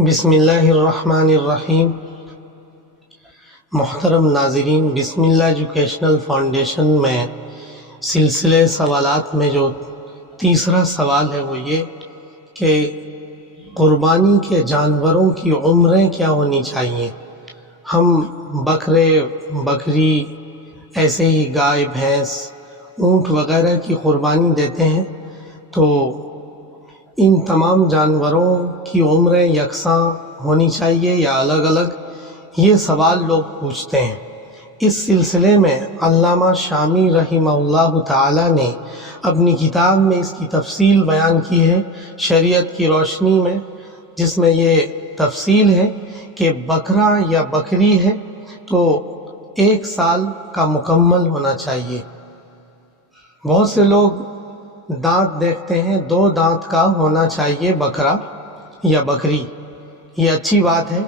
بسم اللہ الرحمن الرحیم۔ محترم ناظرین، بسم اللہ ایجوکیشنل فاؤنڈیشن میں سلسلے سوالات میں جو تیسرا سوال ہے وہ یہ کہ قربانی کے جانوروں کی عمریں کیا ہونی چاہیے۔ ہم بکرے، بکری، ایسے ہی گائے، بھینس، اونٹ وغیرہ کی قربانی دیتے ہیں، تو ان تمام جانوروں کی عمریں یکساں ہونی چاہیے یا الگ الگ، یہ سوال لوگ پوچھتے ہیں۔ اس سلسلے میں علامہ شامی رحمہ اللہ تعالی نے اپنی کتاب میں اس کی تفصیل بیان کی ہے شریعت کی روشنی میں، جس میں یہ تفصیل ہے کہ بکرا یا بکری ہے تو 1 سال کا مکمل ہونا چاہیے۔ بہت سے لوگ دانت دیکھتے ہیں، 2 دانت کا ہونا چاہیے بکرا یا بکری، یہ اچھی بات ہے،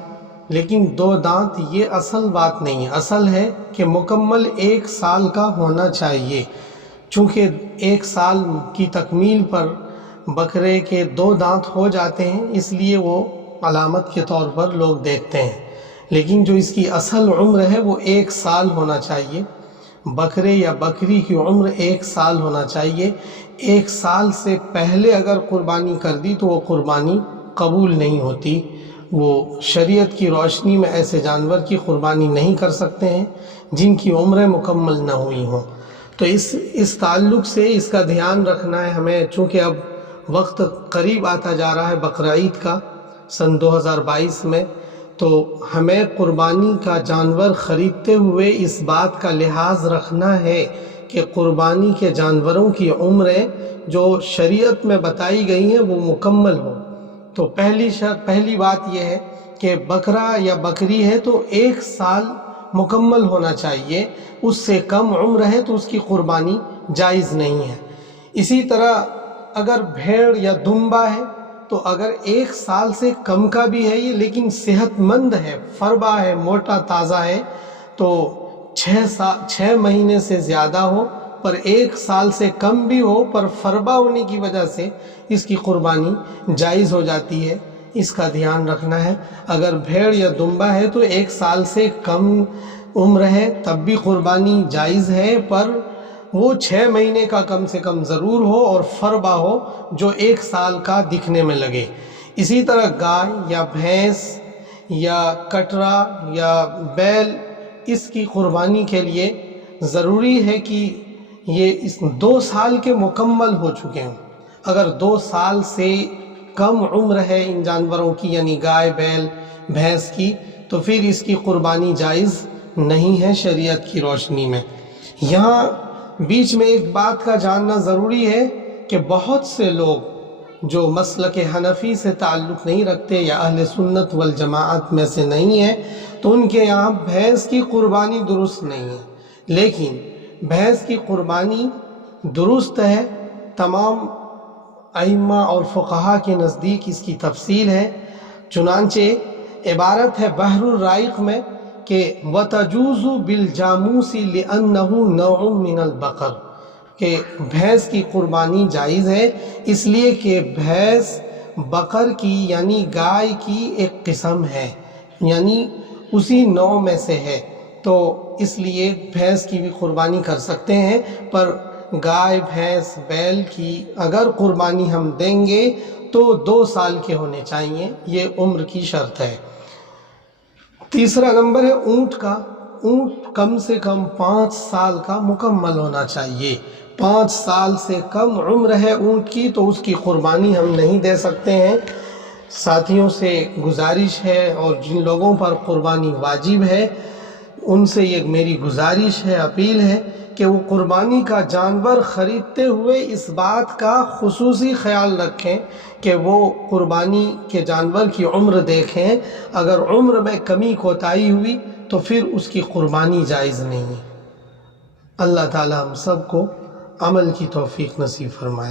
لیکن 2 دانت یہ اصل بات نہیں ہے۔ اصل ہے کہ مکمل 1 سال کا ہونا چاہیے، چونکہ 1 سال کی تکمیل پر بکرے کے 2 دانت ہو جاتے ہیں، اس لیے وہ علامت کے طور پر لوگ دیکھتے ہیں، لیکن جو اس کی اصل عمر ہے وہ 1 سال ہونا چاہیے۔ بکرے یا بکری کی عمر 1 سال ہونا چاہیے۔ 1 سال سے پہلے اگر قربانی کر دی تو وہ قربانی قبول نہیں ہوتی۔ وہ شریعت کی روشنی میں ایسے جانور کی قربانی نہیں کر سکتے ہیں جن کی عمریں مکمل نہ ہوئی ہوں۔ تو اس تعلق سے اس کا دھیان رکھنا ہے ہمیں، چونکہ اب وقت قریب آتا جا رہا ہے بقرعید کا، سن 2022 میں، تو ہمیں قربانی کا جانور خریدتے ہوئے اس بات کا لحاظ رکھنا ہے کہ قربانی کے جانوروں کی عمریں جو شریعت میں بتائی گئی ہیں وہ مکمل ہوں۔ تو پہلی بات یہ ہے کہ بکرا یا بکری ہے تو 1 سال مکمل ہونا چاہیے، اس سے کم عمر ہے تو اس کی قربانی جائز نہیں ہے۔ اسی طرح اگر بھیڑ یا دمبا ہے تو اگر 1 سال سے کم کا بھی ہے یہ، لیکن صحت مند ہے، فربا ہے، موٹا تازہ ہے، تو 6 مہینے سے زیادہ ہو پر 1 سال سے کم بھی ہو پر فربا ہونے کی وجہ سے اس کی قربانی جائز ہو جاتی ہے، اس کا دھیان رکھنا ہے۔ اگر بھیڑ یا دمبا ہے تو 1 سال سے کم عمر ہے تب بھی قربانی جائز ہے، پر وہ 6 مہینے کا کم سے کم ضرور ہو اور فربا ہو جو 1 سال کا دکھنے میں لگے۔ اسی طرح گائے یا بھینس یا کٹرا یا بیل، اس کی قربانی کے لیے ضروری ہے کہ یہ 2 سال کے مکمل ہو چکے ہوں۔ اگر 2 سال سے کم عمر ہے ان جانوروں کی، یعنی گائے، بیل، بھینس کی، تو پھر اس کی قربانی جائز نہیں ہے شریعت کی روشنی میں۔ یہاں بیچ میں ایک بات کا جاننا ضروری ہے کہ بہت سے لوگ جو مسلک حنفی سے تعلق نہیں رکھتے یا اہل سنت والجماعت میں سے نہیں ہیں، تو ان کے یہاں بھینس کی قربانی درست نہیں ہے، لیکن بھینس کی قربانی درست ہے۔ تمام ائمہ اور فقہا کے نزدیک اس کی تفصیل ہے، چنانچہ عبارت ہے بحر الرائق میں کہ وَتَجُوزُ بِالْجَامُوسِ لِأَنَّهُ نَوْعٌ مِّنَ الْبَقَرِ، کہ بھینس کی قربانی جائز ہے اس لیے کہ بھینس بقر کی یعنی گائے کی ایک قسم ہے، یعنی اسی نوع میں سے ہے، تو اس لیے بھینس کی بھی قربانی کر سکتے ہیں، پر گائے، بھینس، بیل کی اگر قربانی ہم دیں گے تو 2 سال کے ہونے چاہیے، یہ عمر کی شرط ہے۔ تیسرا نمبر ہے اونٹ کا۔ اونٹ کم سے کم 5 سال کا مکمل ہونا چاہیے۔ 5 سال سے کم عمر ہے اونٹ کی تو اس کی قربانی ہم نہیں دے سکتے ہیں۔ ساتھیوں سے گزارش ہے اور جن لوگوں پر قربانی واجب ہے ان سے یہ میری گزارش ہے، اپیل ہے کہ وہ قربانی کا جانور خریدتے ہوئے اس بات کا خصوصی خیال رکھیں کہ وہ قربانی کے جانور کی عمر دیکھیں، اگر عمر میں کمی کوتاہی ہوئی تو پھر اس کی قربانی جائز نہیں ہے۔ اللہ تعالی ہم سب کو عمل کی توفیق نصیب فرمائے۔